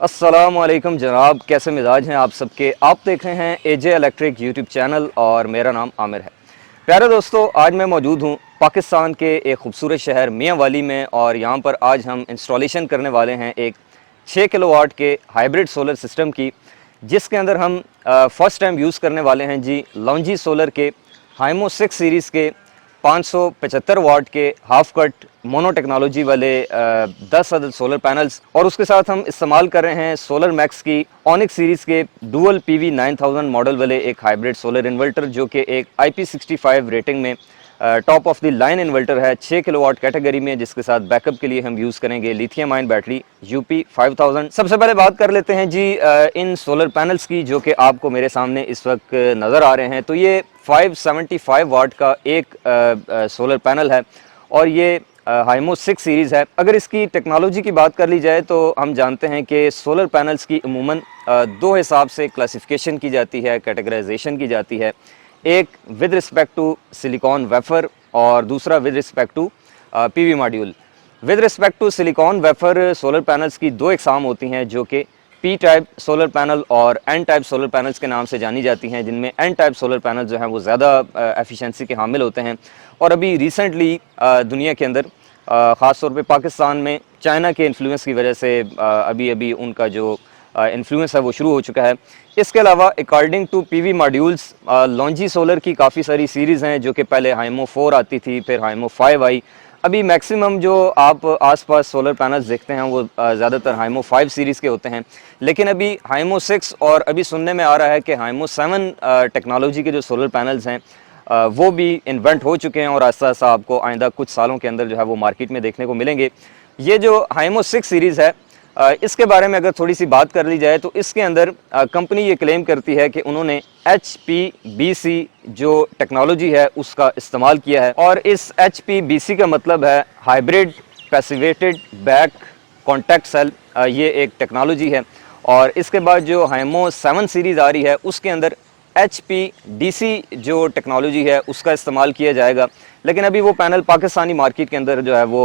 अस्सलामुअलैकुम जनाब, कैसे मिजाज हैं आप सबके। आप देख रहे हैं एजे इलेक्ट्रिक यूट्यूब चैनल और मेरा नाम आमिर है। प्यारे दोस्तों, आज मैं मौजूद हूं पाकिस्तान के एक खूबसूरत शहर मियां वाली में और यहां पर आज हम इंस्टॉलेशन करने वाले हैं एक 6 किलोवाट के हाइब्रिड सोलर सिस्टम की, जिसके अंदर हम फर्स्ट टाइम यूज़ करने वाले हैं जी लॉन्जी सोलर के हाइमो 6 सीरीज़ के 575 वाट के हाफ कट मोनो टेक्नोलॉजी वाले 10 अदद सोलर पैनल्स, और उसके साथ हम इस्तेमाल कर रहे हैं सोलर मैक्स की ऑनिक्स सीरीज़ के डुअल पीवी 9000 मॉडल वाले एक हाइब्रिड सोलर इन्वर्टर, जो कि एक IP65 रेटिंग में top of the line inverter है 6 किलोवाट कैटेगरी में, जिसके साथ बैकअप के लिए हम यूज़ करेंगे लिथियम आयन बैटरी UP5000। सबसे पहले बात कर लेते हैं जी इन सोलर पैनल्स की, जो कि आपको मेरे सामने इस वक्त नज़र आ रहे हैं। तो ये 575 वाट का एक सोलर पैनल है और ये हाइमो 6 सीरीज़ है। अगर इसकी टेक्नोलॉजी की बात कर ली जाए तो हम जानते हैं कि सोलर पैनल्स की अमूमन दो हिसाब से क्लासिफिकेशन की जाती है, कैटेगराइजेशन की जाती है। एक with respect to silicon wafer और दूसरा with respect to PV module. With respect to silicon wafer solar panels की दो इकसाम होती हैं, जो कि पी टाइप सोलर पैनल और एन टाइप सोलर पैनल्स के नाम से जानी जाती हैं, जिनमें एन टाइप सोलर पैनल जो हैं वो ज़्यादा एफिशिएंसी के हामिल होते हैं। और अभी रिसेंटली दुनिया के अंदर ख़ास तौर पे पाकिस्तान में चाइना के इन्फ्लुएंस की वजह से अभी उनका जो इन्फ्लुएंस है वो शुरू हो चुका है। इसके अलावा according to PV modules LONGi solar की काफ़ी सारी सीरीज़ हैं, जो कि पहले हाइमो 4 आती थी, फिर हाइमो 5 आई। अभी मैक्सिमम जो आप आसपास सोलर पैनल्स देखते हैं वो ज़्यादातर हाइमो 5 सीरीज़ के होते हैं, लेकिन अभी हाइमो 6 और अभी सुनने में आ रहा है कि हाइमो 7 टेक्नोलॉजी के जो सोलर पैनल्स हैं वो भी इन्वेंट हो चुके हैं और आस्ता आस्ता आपको आइंदा कुछ सालों के अंदर जो है वो मार्केट में देखने को मिलेंगे। ये जो हाइमो 6 सीरीज़ है इसके बारे में अगर थोड़ी सी बात कर ली जाए तो इसके अंदर कंपनी ये क्लेम करती है कि उन्होंने HPBC जो टेक्नोलॉजी है उसका इस्तेमाल किया है, और इस HPBC का मतलब है hybrid passivated back contact cell. ये एक टेक्नोलॉजी है। और इसके बाद जो हाइमो 7 सीरीज़ आ रही है उसके अंदर HPDC जो टेक्नोलॉजी है उसका इस्तेमाल किया जाएगा, लेकिन अभी वो पैनल पाकिस्तानी मार्केट के अंदर जो है वो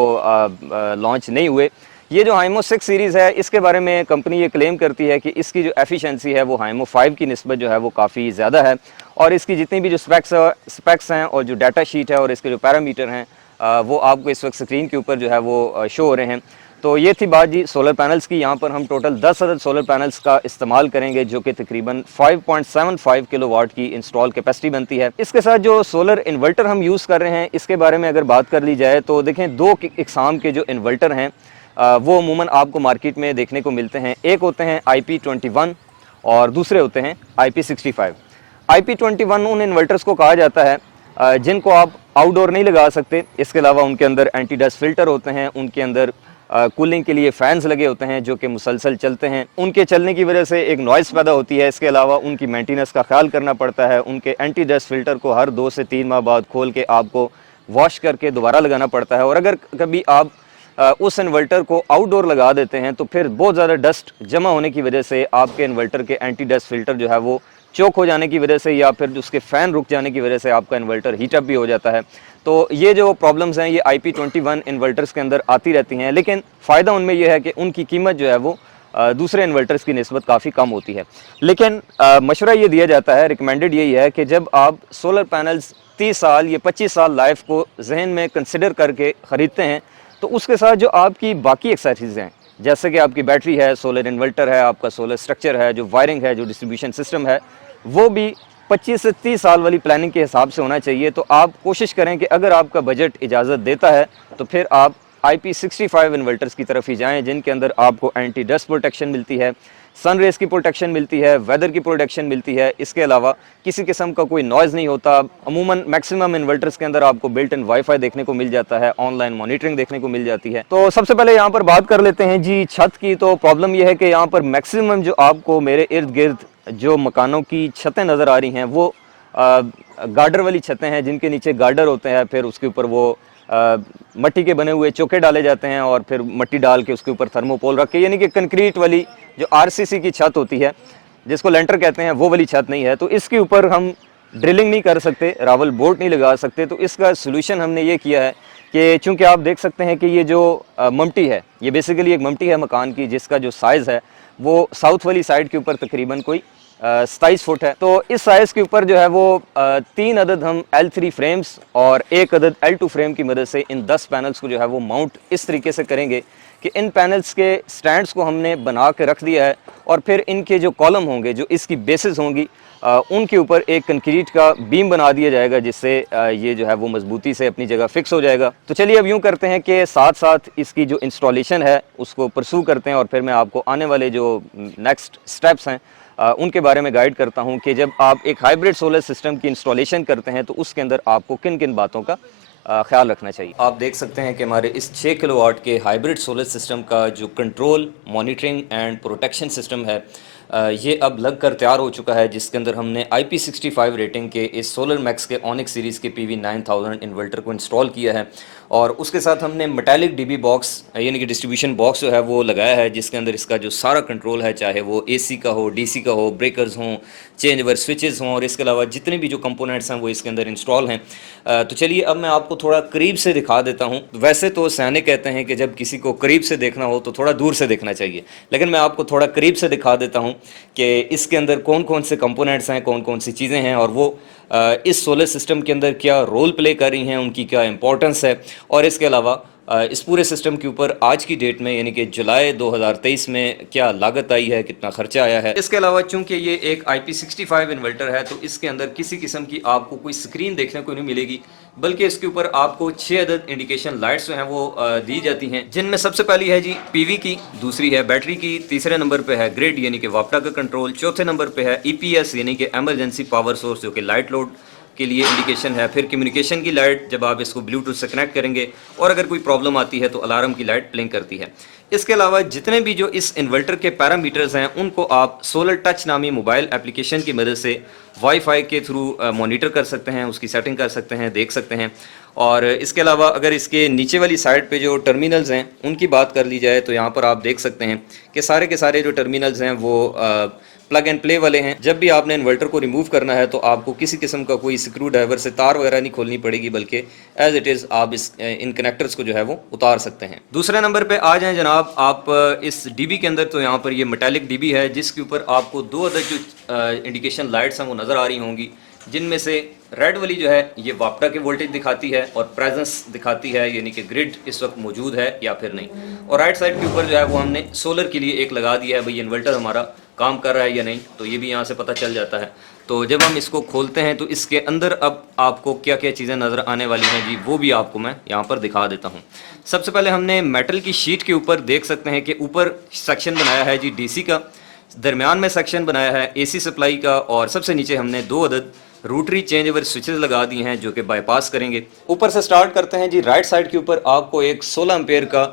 लॉन्च नहीं हुए। ये जो हाइमो 6 सीरीज़ है इसके बारे में कंपनी ये क्लेम करती है कि इसकी जो एफिशिएंसी है वो हाइमो 5 की निस्बत जो है वो काफ़ी ज़्यादा है, और इसकी जितनी भी जो स्पेक्स हैं और जो डाटा शीट है और इसके जो पैरामीटर हैं वो आपको इस वक्त स्क्रीन के ऊपर जो है वो शो हो रहे हैं। तो ये थी बात जी सोलर पैनल्स की। यहाँ पर हम टोटल 10 अदद सोलर पैनल्स का इस्तेमाल करेंगे, जो कि तकरीबन 5.75 किलोवाट की इंस्टॉल कैपेसिटी बनती है। इसके साथ जो सोलर इन्वर्टर हम यूज़ कर रहे हैं इसके बारे में अगर बात कर ली जाए तो देखें, दो इकसाम के जो इन्वर्टर हैं वो अमूमन आपको मार्केट में देखने को मिलते हैं। एक होते हैं IP21 और दूसरे होते हैं IP65। IP21 उन इन्वर्टर्स को कहा जाता है जिनको आप आउटडोर नहीं लगा सकते। इसके अलावा उनके अंदर एंटी डस्ट फिल्टर होते हैं, उनके अंदर कूलिंग के लिए फ़ैन्स लगे होते हैं जो कि मुसलसल चलते हैं। उनके चलने की वजह से एक नॉइज़ पैदा होती है। इसके अलावा उनकी मेंटेनेंस का ख्याल करना पड़ता है। उनके एंटी डस्ट फिल्टर को हर 2 से 3 माह बाद खोल के आपको वॉश करके दोबारा लगाना पड़ता है। और अगर कभी आप उस इन्वर्टर को आउटडोर लगा देते हैं तो फिर बहुत ज़्यादा डस्ट जमा होने की वजह से आपके इन्वर्टर के एंटी डस्ट फिल्टर जो है वो चोक हो जाने की वजह से या फिर उसके फ़ैन रुक जाने की वजह से आपका इन्वर्टर हीटअप भी हो जाता है। तो ये जो प्रॉब्लम्स हैं ये IP21 इन्वर्टर्स के अंदर आती रहती हैं, लेकिन फ़ायदा उनमें यह है कि उनकी कीमत जो है वो दूसरे इन्वर्टर्स की निस्बत काफ़ी कम होती है। लेकिन मशवरा ये दिया जाता है, रिकमेंडेड यही है कि जब आप सोलर पैनल्स 30 साल या 25 साल लाइफ को जहन में कंसिडर करके ख़रीदते हैं तो उसके साथ जो आपकी बाकी एक्सेसरीज़ हैं, जैसे कि आपकी बैटरी है, सोलर इन्वर्टर है, आपका सोलर स्ट्रक्चर है, जो वायरिंग है, जो डिस्ट्रीब्यूशन सिस्टम है, वो भी 25 से 30 साल वाली प्लानिंग के हिसाब से होना चाहिए। तो आप कोशिश करें कि अगर आपका बजट इजाज़त देता है तो फिर आप IP65 इन्वर्टर्स की तरफ ही जाएं, जिनके अंदर आपको एंटी डस्ट प्रोटेक्शन मिलती है, सन रेज़ की प्रोटेक्शन मिलती है, वेदर की प्रोटेक्शन मिलती है। इसके अलावा किसी किस्म का कोई नॉइज़ नहीं होता। अमूमन मैक्सिमम इन्वर्टर्स के अंदर आपको बिल्ट इन वाईफाई देखने को मिल जाता है, ऑनलाइन मॉनिटरिंग देखने को मिल जाती है। तो सबसे पहले यहाँ पर बात कर लेते हैं जी छत की। तो प्रॉब्लम यह है कि यहाँ पर मैक्सिमम जो आपको मेरे इर्द गिर्द जो मकानों की छतें नज़र आ रही हैं वो गार्डर वाली छतें हैं, जिनके नीचे गार्डर होते हैं, फिर उसके ऊपर वो मट्टी के बने हुए चौके डाले जाते हैं और फिर मट्टी डाल के उसके ऊपर थर्मोपोल रख के, यानी कि कंक्रीट वाली जो RCC की छत होती है जिसको लेंटर कहते हैं, वो वाली छत नहीं है। तो इसके ऊपर हम ड्रिलिंग नहीं कर सकते, रावल बोल्ट नहीं लगा सकते। तो इसका सोल्यूशन हमने ये किया है कि चूँकि आप देख सकते हैं कि ये जो ममटी है, ये बेसिकली एक ममटी है मकान की, जिसका जो साइज़ है वो साउथ वाली साइड के ऊपर तकरीबन कोई 27 फुट है। तो इस साइज़ के ऊपर जो है वो 3 अदद हम L3 फ्रेम्स और 1 अदद L2 फ्रेम की मदद से इन 10 पैनल्स को जो है वो माउंट इस तरीके से करेंगे कि इन पैनल्स के स्टैंड्स को हमने बना के रख दिया है और फिर इनके जो कॉलम होंगे, जो इसकी बेसिस होंगी, उनके ऊपर एक कंक्रीट का बीम बना दिया जाएगा, जिससे ये जो है वो मजबूती से अपनी जगह फिक्स हो जाएगा। तो चलिए अब यूँ करते हैं कि साथ साथ इसकी जो इंस्टॉलेशन है उसको परसू करते हैं और फिर मैं आपको आने वाले जो नेक्स्ट स्टेप्स हैं उनके बारे में गाइड करता हूं कि जब आप एक हाइब्रिड सोलर सिस्टम की इंस्टॉलेशन करते हैं तो उसके अंदर आपको किन किन बातों का ख्याल रखना चाहिए। आप देख सकते हैं कि हमारे इस 6 किलोवाट के हाइब्रिड सोलर सिस्टम का जो control, monitoring and protection system है ये अब लग कर तैयार हो चुका है, जिसके अंदर हमने IP65 रेटिंग के इस सोलर मैक्स के ऑनिक्स सीरीज़ के PV9000 इन्वर्टर को इंस्टॉल किया है और उसके साथ हमने मेटालिक DB बॉक्स यानी कि डिस्ट्रीब्यूशन बॉक्स जो है वो लगाया है, जिसके अंदर इसका जो सारा कंट्रोल है, चाहे वो AC का हो, DC का हो, ब्रेकर्स हों, चेंज ओवर स्विचेस हों और इसके अलावा जितने भी जो कंपोनेंट्स हैं वो इसके अंदर इंस्टॉल हैं। तो चलिए अब मैं आपको थोड़ा करीब से दिखा देता हूँ। वैसे तो सयाने कहते हैं कि जब किसी को करीब से देखना हो तो थोड़ा दूर से देखना चाहिए, लेकिन मैं आपको थोड़ा करीब से दिखा देता हूँ कि इसके अंदर कौन कौन से कंपोनेंट्स हैं, कौन कौन सी चीज़ें हैं और वो इस सोलर सिस्टम के अंदर क्या रोल प्ले कर रही हैं, उनकी क्या इंपॉर्टेंस है और इसके अलावा इस पूरे सिस्टम के ऊपर आज की डेट में यानी कि जुलाई 2023 में क्या लागत आई है, कितना खर्चा आया है। इसके अलावा चूंकि ये एक IP65 इन्वर्टर है तो इसके अंदर किसी किस्म की आपको कोई स्क्रीन देखने को नहीं मिलेगी, बल्कि इसके ऊपर आपको 6 अदद इंडिकेशन लाइट्स जो हैं वो दी जाती हैं, जिनमें सबसे पहली है जी PV की, दूसरी है बैटरी की, तीसरे नंबर पे है ग्रिड यानी कि वापटा का कंट्रोल, चौथे नंबर पे है EPS यानी कि एमरजेंसी पावर सोर्स जो कि लाइट लोड के लिए इंडिकेशन है, फिर कम्युनिकेशन की लाइट जब आप इसको ब्लूटूथ से कनेक्ट करेंगे और अगर कोई प्रॉब्लम आती है तो अलार्म की लाइट ब्लिंक करती है। इसके अलावा जितने भी जो इस इन्वर्टर के पैरामीटर्स हैं उनको आप सोलर टच नामी मोबाइल एप्लीकेशन की मदद से वाईफाई के थ्रू मॉनिटर कर सकते हैं, उसकी सेटिंग कर सकते हैं, देख सकते हैं। और इसके अलावा अगर इसके नीचे वाली साइड पे जो टर्मिनल्स हैं उनकी बात कर ली जाए तो यहाँ पर आप देख सकते हैं कि सारे के सारे जो टर्मिनल्स हैं वो प्लग एंड प्ले वाले हैं। जब भी आपने इन्वर्टर को रिमूव करना है तो आपको किसी किस्म का कोई स्क्रू ड्राइवर से तार वगैरह नहीं खोलनी पड़ेगी, बल्कि एज इट इज़ आप इन कनेक्टर्स को जो है वो उतार सकते हैं। दूसरे नंबर पे आ जाएं जनाब आप इस DB के अंदर, तो यहाँ पर ये मेटालिक DB है जिसके ऊपर आपको 2 अदद जो इंडिकेशन लाइट्स हैं वो नज़र आ रही होंगी, जिनमें से रेड वाली जो है ये वापटा के वोल्टेज दिखाती है और प्रेजेंस दिखाती है यानी कि ग्रिड इस वक्त मौजूद है या फिर नहीं, और राइट साइड के ऊपर जो है वो हमने सोलर के लिए एक लगा दिया है, भाई इन्वर्टर हमारा काम कर रहा है या नहीं, तो ये भी यहाँ से पता चल जाता है। तो जब हम इसको खोलते हैं तो इसके अंदर अब आपको क्या क्या चीज़ें नज़र आने वाली हैं जी, वो भी आपको मैं यहाँ पर दिखा देता हूँ। सबसे पहले हमने मेटल की शीट के ऊपर देख सकते हैं कि ऊपर सेक्शन बनाया है जी DC का, दरमियान में सेक्शन बनाया है AC सप्लाई का और सबसे नीचे हमने 2 अदद रोटरी चेंज ओवर स्विचेस लगा दिए हैं जो कि बाईपास करेंगे। ऊपर से स्टार्ट करते हैं जी, राइट साइड के ऊपर आपको एक 16 एम्पेयर का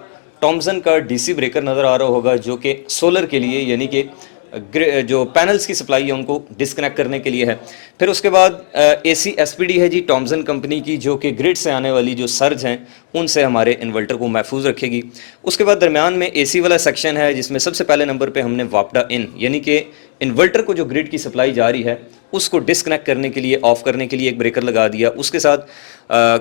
टॉमसन का DC ब्रेकर नज़र आ रहा होगा, जो कि सोलर के लिए यानी कि जो पैनल्स की सप्लाई है उनको डिस्कनेक्ट करने के लिए है। फिर उसके बाद AC SPD है जी टॉमसन कंपनी की, जो कि ग्रिड से आने वाली जो सर्ज हैं उनसे हमारे इन्वर्टर को महफूज रखेगी। उसके बाद दरमियान में AC वाला सेक्शन है जिसमें सबसे पहले नंबर पे हमने वापटा इन यानी कि इन्वर्टर को जो ग्रिड की सप्लाई जा रही है उसको डिस्कनेक्ट करने के लिए, ऑफ करने के लिए एक ब्रेकर लगा दिया। उसके साथ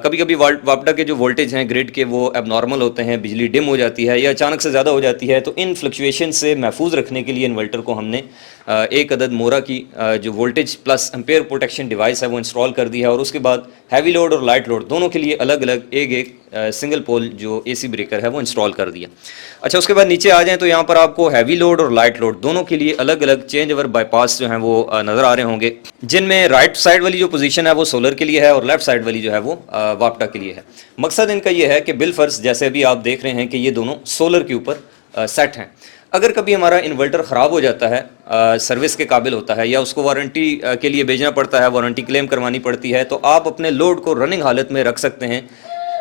कभी कभी वापटा के जो वोल्टेज हैं ग्रिड के वो एबनॉर्मल होते हैं, बिजली डिम हो जाती है या अचानक से ज़्यादा हो जाती है, तो इन फ्लक्चुएशन से महफूज रखने के लिए इन्वर्टर को हमने एक अदद मोरा की जो voltage plus ampere protection device है वो इंस्टॉल कर दी है। और उसके बाद हैवी लोड और लाइट लोड दोनों के लिए अलग अलग एक सिंगल पोल जो AC ब्रेकर है वो इंस्टॉल कर दिया। अच्छा, उसके बाद नीचे आ जाएं तो यहाँ पर आपको हैवी लोड और लाइट लोड दोनों के लिए अलग अलग चेंज ओवर बाईपास जो हैं वो नज़र आ रहे होंगे, जिनमें राइट साइड वाली जो पोजीशन है वो सोलर के लिए है और लेफ्ट साइड वाली जो है वो वापटा के लिए है। मकसद इनका ये है कि बिल फर्ज जैसे अभी आप देख रहे हैं कि ये दोनों सोलर के ऊपर सेट हैं। अगर कभी हमारा इन्वर्टर ख़राब हो जाता है, सर्विस के काबिल होता है या उसको वारंटी के लिए भेजना पड़ता है, वारंटी क्लेम करवानी पड़ती है, तो आप अपने लोड को रनिंग हालत में रख सकते हैं।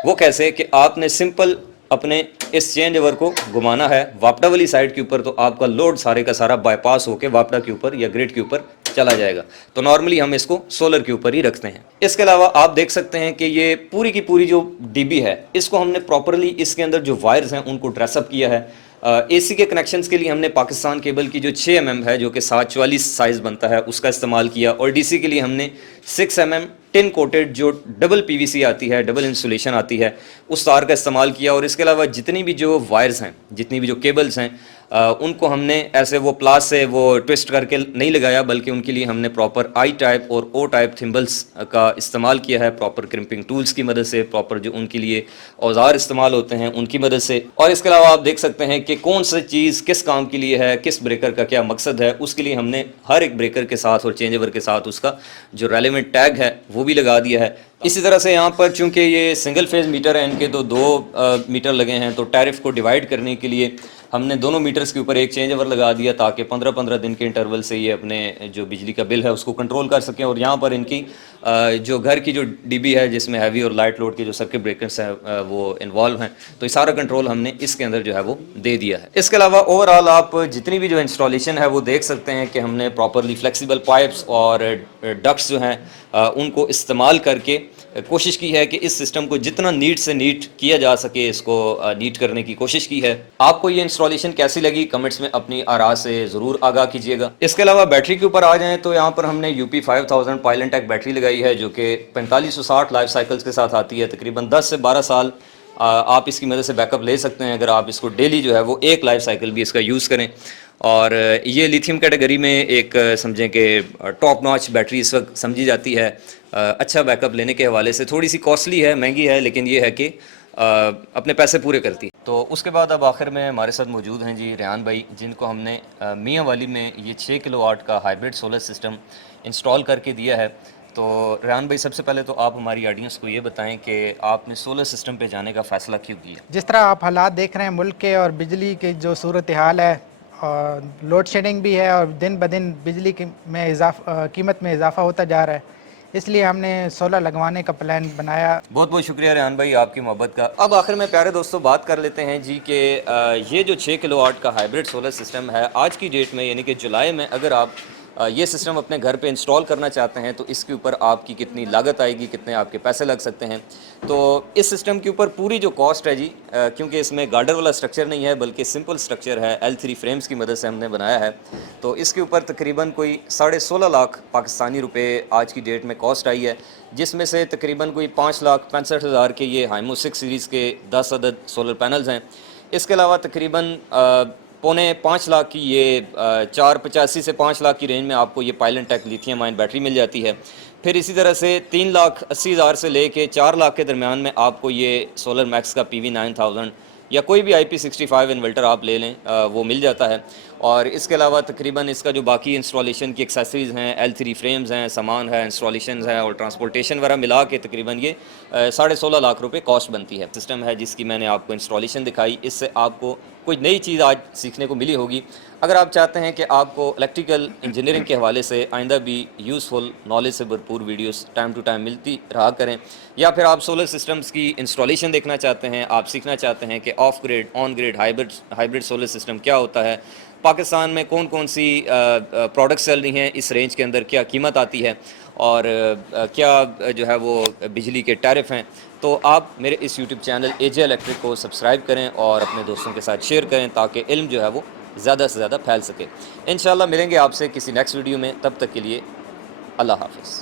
वो कैसे कि आपने सिंपल अपने इस चेंज ओवर को घुमाना है वापटा वाली साइड के ऊपर, तो आपका लोड सारे का सारा बाईपास होकर वापटा के ऊपर या ग्रिड के ऊपर चला जाएगा। तो नॉर्मली हम इसको सोलर के ऊपर ही रखते हैं। इसके अलावा आप देख सकते हैं कि ये पूरी की पूरी जो DB है इसको हमने प्रॉपरली इसके अंदर जो वायर्स हैं उनको ड्रेसअप किया है। AC के कनेक्शंस के लिए हमने पाकिस्तान केबल की जो 6 mm है जो कि 744 साइज़ बनता है उसका इस्तेमाल किया, और DC के लिए हमने 6 mm टिन कोटेड जो डबल पीवीसी आती है, डबल इंसुलेशन आती है, उस तार का इस्तेमाल किया। और इसके अलावा जितनी भी जो वायर्स हैं, जितनी भी जो केबल्स हैं, उनको हमने ऐसे वो प्लास से वो ट्विस्ट करके नहीं लगाया, बल्कि उनके लिए हमने प्रॉपर आई टाइप और ओ टाइप थिम्बल्स का इस्तेमाल किया है, प्रॉपर क्रिम्पिंग टूल्स की मदद से, प्रॉपर जो उनके लिए औजार इस्तेमाल होते हैं उनकी मदद से। और इसके अलावा आप देख सकते हैं कि कौन सी चीज़ किस काम के लिए है, किस ब्रेकर का क्या मकसद है, उसके लिए हमने हर एक ब्रेकर के साथ और चेंज ओवर के साथ उसका जो रेलेवेंट टैग है वो भी लगा दिया है। इसी तरह से यहाँ पर चूंकि ये सिंगल फेज मीटर है, इनके तो दो मीटर लगे हैं, तो टैरिफ को डिवाइड करने के लिए हमने दोनों मीटर्स के ऊपर एक चेंज ओवर लगा दिया, ताकि 15-15 दिन के इंटरवल से ये अपने जो बिजली का बिल है उसको कंट्रोल कर सकें। और यहाँ पर इनकी जो घर की जो डीबी है, जिसमें हैवी और लाइट लोड के जो सर्किट ब्रेकर्स हैं वो इन्वॉल्व हैं, तो ये सारा कंट्रोल हमने इसके अंदर जो है वो दे दिया है। इसके अलावा ओवरऑल आप जितनी भी जो इंस्टॉलेशन है वो देख सकते हैं कि हमने प्रॉपरली फ्लेक्सिबल पाइप्स और डक्ट्स जो हैं उनको इस्तेमाल करके कोशिश की है कि इस सिस्टम को जितना नीट से नीट किया जा सके, इसको नीट करने की कोशिश की है। आपको ये इंस्टॉलेशन कैसी लगी, कमेंट्स में अपनी आरा से ज़रूर आगाह कीजिएगा। इसके अलावा बैटरी के ऊपर आ जाएं तो यहाँ पर हमने UP 5000 पाइलेंटेक बैटरी लगाई है, जो कि 4560 लाइफ साइकिल्स के साथ आती है। तकरीबन 10 से 12 साल आप इसकी मदद से बैकअप ले सकते हैं, अगर आप इसको डेली जो है वो एक लाइफ साइकिल भी इसका यूज़ करें। और ये लिथियम कैटेगरी में एक समझें कि टॉप नॉच बैटरी इस वक्त समझी जाती है। अच्छा बैकअप लेने के हवाले से थोड़ी सी कॉस्टली है, महंगी है, लेकिन ये है कि अपने पैसे पूरे करती है। तो उसके बाद अब आखिर में हमारे साथ मौजूद हैं जी रेहान भाई, जिनको हमने मियाँ वाली में ये 6 किलोवाट का हाइब्रिड सोलर सिस्टम इंस्टॉल करके दिया है। तो रेहान भाई, सबसे पहले तो आप हमारी ऑडियंस को ये बताएं कि आपने सोलर सिस्टम पे जाने का फ़ैसला क्यों किया? जिस तरह आप हालात देख रहे हैं मुल्क के और बिजली की जो सूरत हाल है, और लोड शेडिंग भी है और दिन ब दिन बिजली की कीमत में इजाफा होता जा रहा है, इसलिए हमने सोलर लगवाने का प्लान बनाया। बहुत बहुत शुक्रिया रेहान भाई आपकी मोहब्बत का। अब आखिर में प्यारे दोस्तों बात कर लेते हैं जी कि ये जो 6 किलोवाट का हाइब्रिड सोलर सिस्टम है, आज की डेट में यानी कि जुलाई में अगर आप ये सिस्टम अपने घर पे इंस्टॉल करना चाहते हैं तो इसके ऊपर आपकी कितनी लागत आएगी, कितने आपके पैसे लग सकते हैं। तो इस सिस्टम के ऊपर पूरी जो कॉस्ट है जी, क्योंकि इसमें गार्डर वाला स्ट्रक्चर नहीं है बल्कि सिंपल स्ट्रक्चर है, L3 फ्रेम्स की मदद से हमने बनाया है, तो इसके ऊपर तकरीबन कोई 16.5 लाख पाकिस्तानी रुपए आज की डेट में कॉस्ट आई है, जिसमें से तकरीबन कोई 5,65,000 के ये हाइमो 6 सीरीज़ के 10 अदद सोलर पैनल्स हैं। इसके अलावा तकरीबन 4.5 लाख की ये 485 से 5 लाख की रेंज में आपको ये पाइलेंटेक लिथियम आयन बैटरी मिल जाती है। फिर इसी तरह से 3,80,000 से लेके 4 लाख के दरमियान में आपको ये सोलर मैक्स का PV 9000 या कोई भी IP65 इन्वर्टर आप ले लें, वो मिल जाता है। और इसके अलावा तकरीबन इसका जो बाकी इंस्टॉलेशन की एक्सेसरीज़ हैं, L3 फ्रेम्स हैं, सामान है, इंस्टॉलेशन है और ट्रांसपोर्टेशन वगैरह मिला के तकरीबन ये 16.5 लाख रुपए कॉस्ट बनती है। सिस्टम है जिसकी मैंने आपको इंस्टॉलेशन दिखाई, इससे आपको कोई नई चीज़ आज सीखने को मिली होगी। अगर आप चाहते हैं कि आपको इलेक्ट्रिकल इंजीनियरिंग के हवाले से आइंदा भी यूज़फुल नॉलेज से भरपूर वीडियोस टाइम टू टाइम मिलती रहा करें, या फिर आप सोलर सिस्टम्स की इंस्टॉलेशन देखना चाहते हैं, आप सीखना चाहते हैं कि of grid, on grid, hybrid solar system क्या होता है, पाकिस्तान में कौन कौन सी प्रोडक्ट्स चल रही हैं, इस रेंज के अंदर क्या कीमत आती है और क्या जो है वो बिजली के टैरिफ हैं, तो आप मेरे इस YouTube चैनल AJ इलेक्ट्रिक को सब्सक्राइब करें और अपने दोस्तों के साथ शेयर करें, ताकि इल्म जो है वो ज़्यादा से ज़्यादा फैल सके। इंशाल्लाह मिलेंगे आपसे किसी नेक्स्ट वीडियो में, तब तक के लिए अल्लाह हाफ़िज़।